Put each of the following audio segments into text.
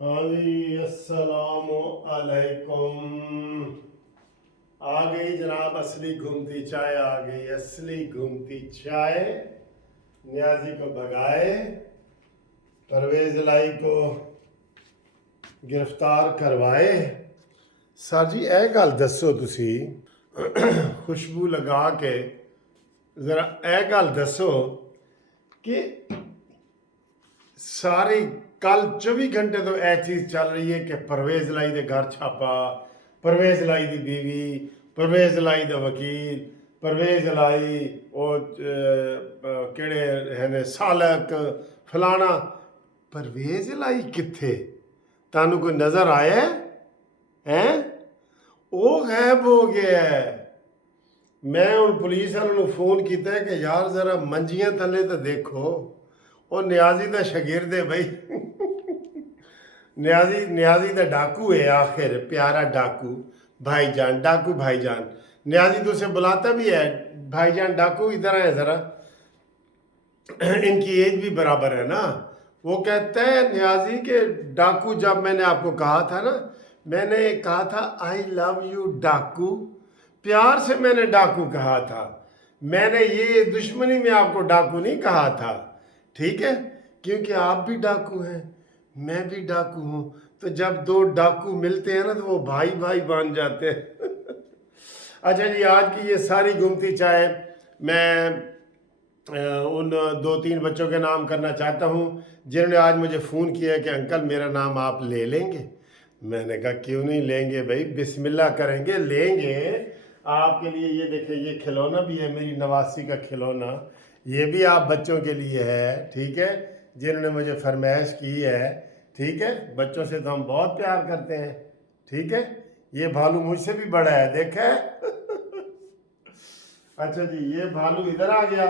हाँ जी, अस्सलाम अलैकुम। आ गई जनाब असली घूमती चाय, आ गई असली घूमती चाय। न्याजी को भगाए, परवेज लाई को गिरफ्तार करवाए। सर जी ਇਹ ਗੱਲ ਦੱਸੋ ਤੁਸੀਂ ਖੁਸ਼ਬੂ ਲਗਾ ਕੇ ਜ਼ਰਾ ਇਹ ਗੱਲ ਦੱਸੋ ਕਿ ਸਾਰੀ ਕੱਲ 24 ਘੰਟੇ ਤੋਂ ਇਹ ਚੀਜ਼ ਚੱਲ ਰਹੀ ਹੈ ਕਿ ਪਰਵੇਜ਼ लाई ਦੇ ਘਰ ਛਾਪਾ, ਪਰਵੇਜ਼ लाई ਦੀ ਬੀਵੀ, ਪਰਵੇਜ਼ लाई ਦਾ ਵਕੀਲ, ਪਰਵੇਜ਼ लाई ਉਹ ਕਿਹੜੇ ਹੈ ਨੇ ਸਾਲਕ ਫਲਾਣਾ। ਪਰਵੇਜ਼ लाई ਕਿੱਥੇ? ਤੁਹਾਨੂੰ ਕੋਈ ਨਜ਼ਰ ਆਇਆ ਹੈ? ਉਹ ਗਾਇਬ ਹੋ ਗਿਆ ਹੈ। ਮੈਂ ਹੁਣ ਪੁਲਿਸ ਵਾਲਿਆਂ ਨੂੰ ਫੋਨ ਕੀਤਾ ਕਿ ਯਾਰ ਜ਼ਰਾ ਮੰਜੀਆਂ ਥੱਲੇ ਤਾਂ ਦੇਖੋ। ਉਹ ਨਿਆਜ਼ੀ ਦਾ ਸ਼ਾਗਿਰਦ ਹੈ ਬਈ। ਨਿਆਜ਼ੀ ਦਾ डाकू है आखिर, प्यारा डाकू भाईजान, डाकू भाईजान। नियाजी तो उसे बुलाता भी है भाईजान डाकू, इधर है ज़रा, इनकी एज भी बराबर है ना। वो कहता है नियाजी के डाकू, जब मैंने आपको कहा था ना, मैंने कहा था आई लव यू डाकू, प्यार से मैंने डाकू कहा था, मैंने ये दुश्मनी में आपको डाकू नहीं कहा था, ठीक है? क्योंकि आप भी डाकू हैं, मैं भी डाकू हूँ, तो जब दो डाकू मिलते हैं ना तो वो भाई भाई बन जाते हैं। अच्छा जी, आज की ये सारी घूमती चाय मैं उन 2-3 बच्चों के नाम करना चाहता हूँ जिन्होंने आज मुझे फ़ोन किया कि अंकल मेरा नाम आप ले लेंगे। मैंने कहा क्यों नहीं लेंगे भाई, बिस्मिल्लाह करेंगे, लेंगे। आपके लिए ये देखिए, ये खिलौना भी है, मेरी नवासी का खिलौना, ये भी आप बच्चों के लिए है, ठीक है, जिन्होंने मुझे फरमाइश की है, ठीक है। बच्चों से तो हम बहुत प्यार करते हैं, ठीक है। ये भालू मुझसे भी बड़ा है, देखा है। अच्छा जी, ये भालू इधर आ गया।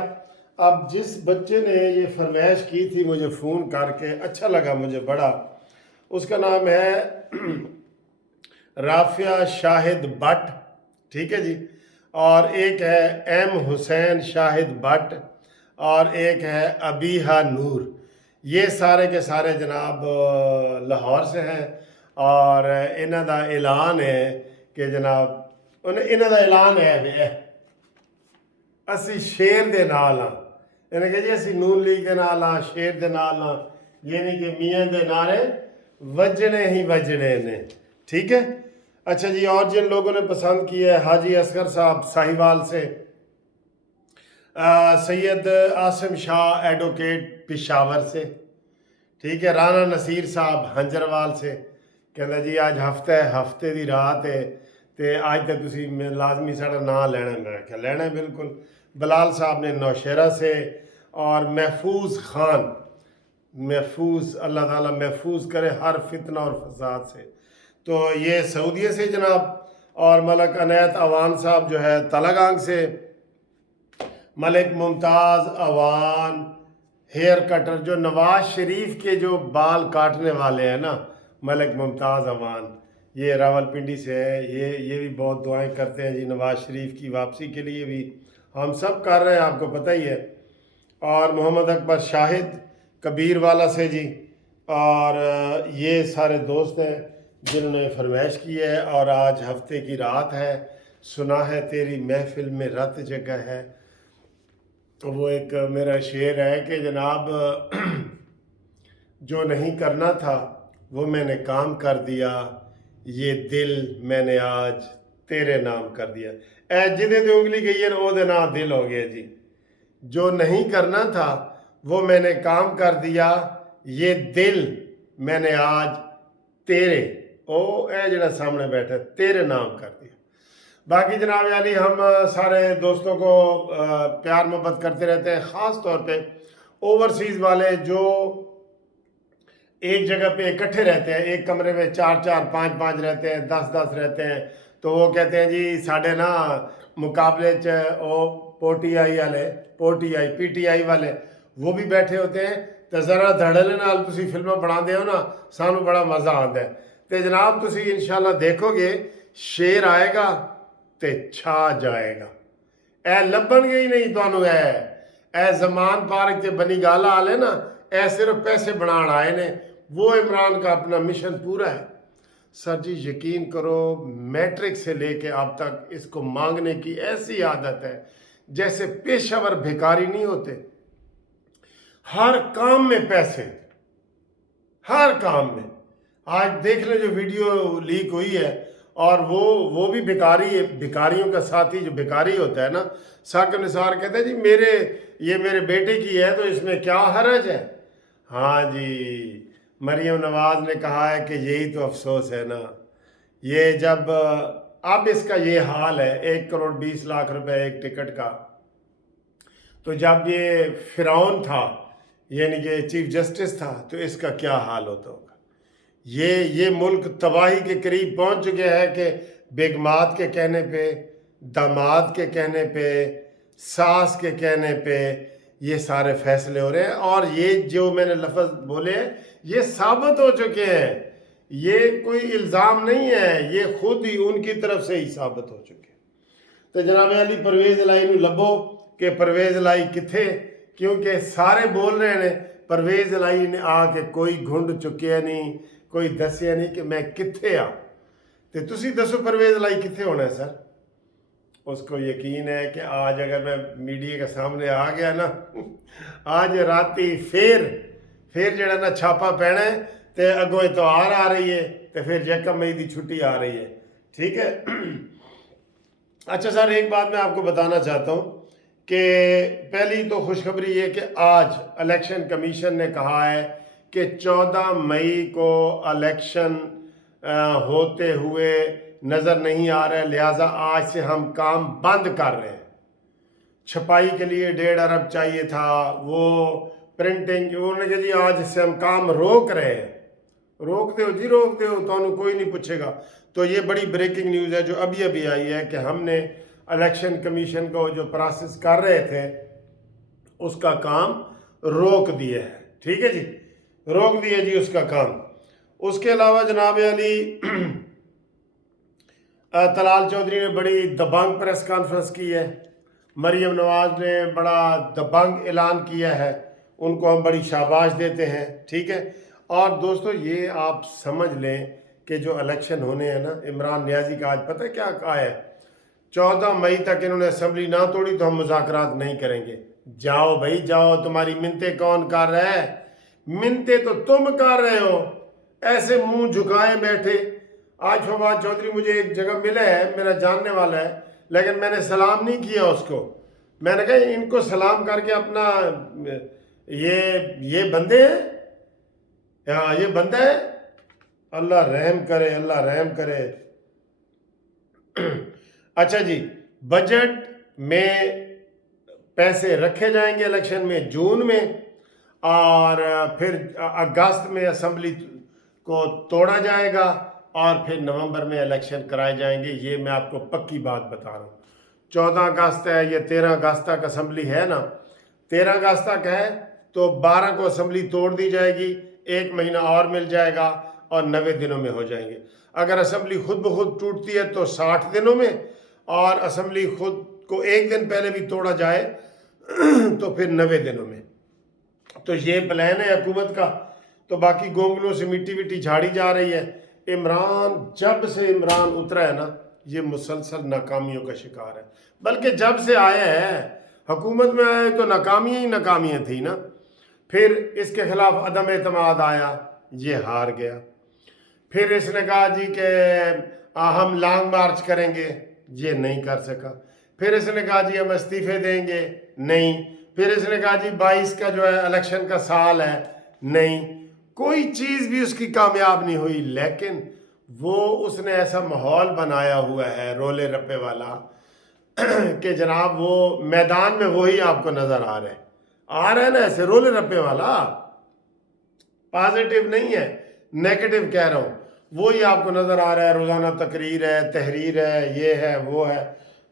अब जिस बच्चे ने ये फरमाइश की थी मुझे फ़ोन करके, अच्छा लगा मुझे बड़ा, उसका नाम है राफिया शाहिद भट्ट, ठीक है जी। और एक है एम हुसैन शाहिद भट्ट, और एक है अबीहा नूर। ये सारे के सारे जनाब लाहौर से हैं। और इन्हां दा ऐलान है कि जनाब इन्हां दा ऐलान है ਅਸੀਂ ਸ਼ੇਰ ਦੇ ਨਾਲ ਹਾਂ। ਇਹਨੇ ਕਿਹਾ ਜੀ ਅਸੀਂ ਨੂਨ ਲੀਗ ਦੇ ਨਾਲ ਹਾਂ, ਸ਼ੇਰ ਦੇ ਨਾਲ ਹਾਂ, ਯਾਨੀ कि मियाँ ਦੇ नारे वजने ही वजने ने, ठीक है। अच्छा जी, और जिन लोगों ने पसंद किया है, हाजी असगर साहब साहिवाल से, सैयद आसिम शाह एडवोकेट पिशावर से, ठीक है, राना नसीर साहब हंजरवाल से। कहता जी आज हफ्ता है, हफ्ते की रात है, तो अज तक तुसी लाजमी साड़ा नाम लेना। मैं क्या लेना है, बिल्कुल। बिलाल साहब ने नौशहरा से, और महफूज खान, महफूज, अल्लाह ताला महफूज करे हर फितना और फसाद से, तो ये सऊदीया से जनाब। और मलक अनैत अवान साहब जो है तलागांग से, मलिक मुमताज़ अवान हेयर कटर, जो नवाज शरीफ के जो बाल काटने वाले हैं ना, मलिक मुमताज़ अवान, ये रावलपिंडी से है। ये भी बहुत दुआएं करते हैं जी नवाज शरीफ की वापसी के लिए भी, हम सब कर रहे हैं, आपको पता ही है। और मोहम्मद अकबर शाहिद कबीर वाला से जी। और ये सारे दोस्त हैं जिन्होंने फरमाइश की है। और आज हफ्ते की रात है, सुना है तेरी महफिल में रत जगह है। वो एक मेरा शेर है कि जनाब जो नहीं करना था वो मैंने काम कर दिया, ये दिल मैंने आज तेरे नाम कर दिया। ए जिदे ते उंगली गई है वो नाम दिल हो गया जी। जो नहीं करना था वो मैंने काम कर दिया, ये दिल मैंने आज तेरे, ओ ए जरा सामने बैठा, तेरे नाम कर दिया। बाकी जनाब यानी हम सारे दोस्तों को प्यार मोहब्बत करते रहते हैं, ख़ास तौर पे ओवरसीज़ वाले जो एक जगह पे इकट्ठे रहते हैं, एक कमरे में 4-4, 5-5 रहते हैं, 10-10 रहते हैं। तो वो कहते हैं जी साढ़े ना मुकाबले च ओ पीटीआई वाले वो भी बैठे होते हैं, तो ज़रा धड़ल्ले नाल तुसी फिल्में बनाते हो ना, सानू बड़ा मज़ा आता है। तो जनाब तुसी इंशाल्लाह देखोगे शेर आएगा तो छा जाएगा। ए लभन गई नहीं तुहानू, ए जमान पार्क च बनी गाला आले ना, ए सिर्फ पैसे बनाने आए ने, वो इमरान का अपना मिशन पूरा है। सर जी यकीन करो, मैट्रिक से लेके अब तक इसको मांगने की ऐसी आदत है जैसे पेशावर भिखारी नहीं होते। हर काम में पैसे, हर काम में। आज देख ले जो वीडियो लीक हुई है, और वो भी भिखारी है, भिखारियों का साथी जो भिखारी होता है ना, साकिब निसार कहते हैं जी ये मेरे बेटे की है तो इसमें क्या हरज है। हाँ जी, मरियम नवाज ने कहा है कि यही तो अफसोस है ना, ये जब अब इसका ये हाल है 1 करोड़ 20 लाख रुपए एक टिकट का, तो जब ये फिरौन था यानी कि चीफ जस्टिस था तो इसका क्या हाल होता होगा। ये मुल्क तबाही के करीब पहुंच चुके हैं कि बेगमात के कहने पे, दामाद के कहने पे, सास के कहने पे ये सारे फैसले हो रहे हैं, और ये जो मैंने लफ्ज़ बोले हैं ये साबित हो चुके हैं। ये कोई इल्ज़ाम नहीं है, ये खुद ही उनकी तरफ से ही साबित हो चुके हैं। तो जनाब अली परवेज़ इलाही नूं लभो कि परवेज़ इलाही किथे, क्योंकि सारे बोल रहे हैं परवेज़ इलाही ने आके कोई घुंड चुकिया नहीं, कोई दसिया नहीं कि मैं किथे आ। तो तुसी दसो परवेज़ इलाही किथे होना है सर। उसको यकीन है कि आज अगर मैं मीडिया के सामने आ गया ना, आज राती फिर जड़ा ना छापा पैना है, तो अगों इतवार आ रही है, तो फिर 1 मई की छुट्टी आ रही है। ठीक है। अच्छा सर, एक बात मैं आपको बताना चाहता हूँ कि पहली तो खुशखबरी ये कि आज इलेक्शन कमीशन ने कहा है कि 14 मई को इलेक्शन होते हुए नज़र नहीं आ रहा है, लिहाजा आज से हम काम बंद कर रहे हैं। छपाई के लिए 1.5 अरब चाहिए था, वो प्रिंटिंग, उन्होंने कहा जी आज से हम काम रोक रहे हैं। रोक दो जी, रोक दो, तो कोई नहीं पूछेगा। तो ये बड़ी ब्रेकिंग न्यूज़ है जो अभी अभी आई है कि हमने इलेक्शन कमीशन को जो प्रोसेस कर रहे थे उसका काम रोक दिया है। ठीक है जी, रोक दिया जी उसका काम। उसके अलावा जनाब अली तलाल चौधरी ने बड़ी दबंग प्रेस कॉन्फ्रेंस की है, मरियम नवाज ने बड़ा दबंग ऐलान किया है, उनको हम बड़ी शाबाश देते हैं। ठीक है। और दोस्तों ये आप समझ लें कि जो इलेक्शन होने हैं ना, इमरान नियाजी का आज पता है क्या कहा है, 14 मई तक इन्होंने असम्बली ना तोड़ी तो हम मुज़ाकरात नहीं करेंगे। जाओ भाई जाओ, तुम्हारी मिन्नतें कौन कर रहा है? मिन्नतें तो तुम कर रहे हो, ऐसे मुंह झुकाए बैठे। आज फवाद चौधरी मुझे एक जगह मिला है, मेरा जानने वाला है, लेकिन मैंने सलाम नहीं किया उसको। मैंने कहा इनको सलाम करके अपना ये बंदे हैं, हाँ ये बंदा है, अल्लाह रहम करे, अल्लाह रहम करे। अच्छा जी, बजट में पैसे रखे जाएंगे इलेक्शन में जून में, और फिर अगस्त में असम्बली को तोड़ा जाएगा, और फिर नवंबर में इलेक्शन कराए जाएंगे। ये मैं आपको पक्की बात बता रहा हूँ। 14 अगस्त है, ये 13 अगस्त तक असम्बली है ना, 13 अगस्त तक है, तो 12 को असम्बली तोड़ दी जाएगी, 1 महीना और मिल जाएगा, और 90 दिनों में हो जाएंगे। अगर असम्बली खुद ब खुद टूटती है तो 60 दिनों में, और असम्बली खुद को 1 दिन पहले भी तोड़ा जाए तो फिर 90 दिनों में। तो ये प्लान है हुकूमत का। तो बाकी गोंगलों से मिट्टी विट्टी झाड़ी जा रही है। इमरान, जब से इमरान उतरा है ना, ये मुसलसल नाकामियों का शिकार है। बल्कि जब से आया है हुकूमत में आया तो नाकामियाँ ही नाकामियाँ थी ना। फिर इसके खिलाफ अदम एतमाद आया, ये हार गया। फिर इसने कहा जी कि हम लॉन्ग मार्च करेंगे, ये नहीं कर सका। फिर इसने कहा जी हम इस्तीफे देंगे, नहीं। फिर इसने कहा जी 22 का जो है इलेक्शन का साल है, नहीं। कोई चीज़ भी उसकी कामयाब नहीं हुई। लेकिन वो उसने ऐसा माहौल बनाया हुआ है रोले रप्पे वाला कि जनाब वो मैदान में वही आपको नज़र आ रहा है ना, ऐसे रोले रप्पे वाला। पॉजिटिव नहीं है, नेगेटिव कह रहा हूँ, वो ही आपको नज़र आ रहा है। रोज़ाना तकरीर है, तहरीर है, ये है वो है।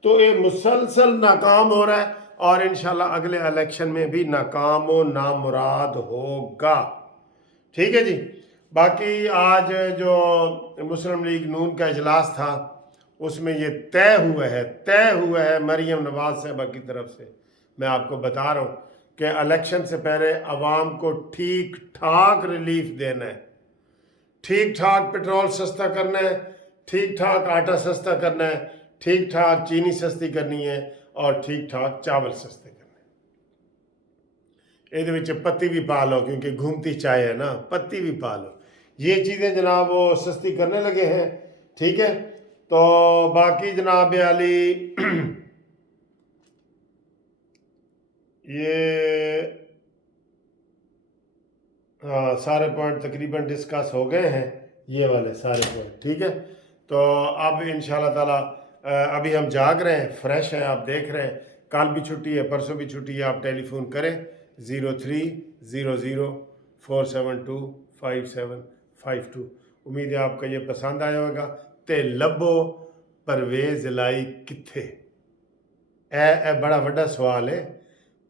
तो ये मुसलसल नाकाम हो रहा है, और इंशाल्लाह अगले इलेक्शन में भी नाकाम व नामुराद होगा। ठीक है जी। बाकी आज जो मुस्लिम लीग नून का इजलास था उसमें ये तय हुआ है मरियम नवाज साहबा की तरफ से। मैं आपको बता रहा हूँ कि इलेक्शन से पहले अवाम को ठीक ठाक रिलीफ देना है। ठीक ठाक पेट्रोल सस्ता करना है, ठीक ठाक आटा सस्ता करना है, ठीक ठाक चीनी सस्ती करनी है और ठीक ठाक चावल सस्ते करने। ये विच पत्ती भी पा लो क्योंकि घूमती चाय है ना, पत्ती भी पा लो। ये चीज़ें जनाब वो सस्ती करने लगे हैं, ठीक है। तो बाकी जनाब आली ये हाँ सारे पॉइंट तकरीबन डिस्कस हो गए हैं, ये वाले सारे पॉइंट, ठीक है। तो अब इंशाल्लाह ताला अभी हम जाग रहे हैं, फ्रेश हैं, आप देख रहे हैं। कल भी छुट्टी है, परसों भी छुट्टी है, आप टेलीफोन करें 0300472575 उम्मीद है आपका ये पसंद आया होगा। ते लभो परवेज़ लाई कित्थे, ए बड़ा वड्डा सवाल है।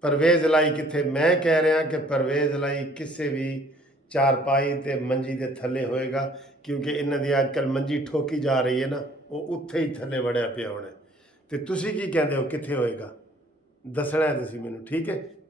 परवेज़ लाई कित्थे? मैं कह रहा कि परवेज़ लाई किसी भी चारपाई ते मंजी दे थल्ले होएगा, क्योंकि इन्हां दी अजकल मंजी ठोकी जा रही है ना, वो उत्थे ही थल्ले वड़िया पिया होना। ते तुसी की कहंदे हो कित्थे होएगा? दसना है तुसी मैनूं, ठीक है।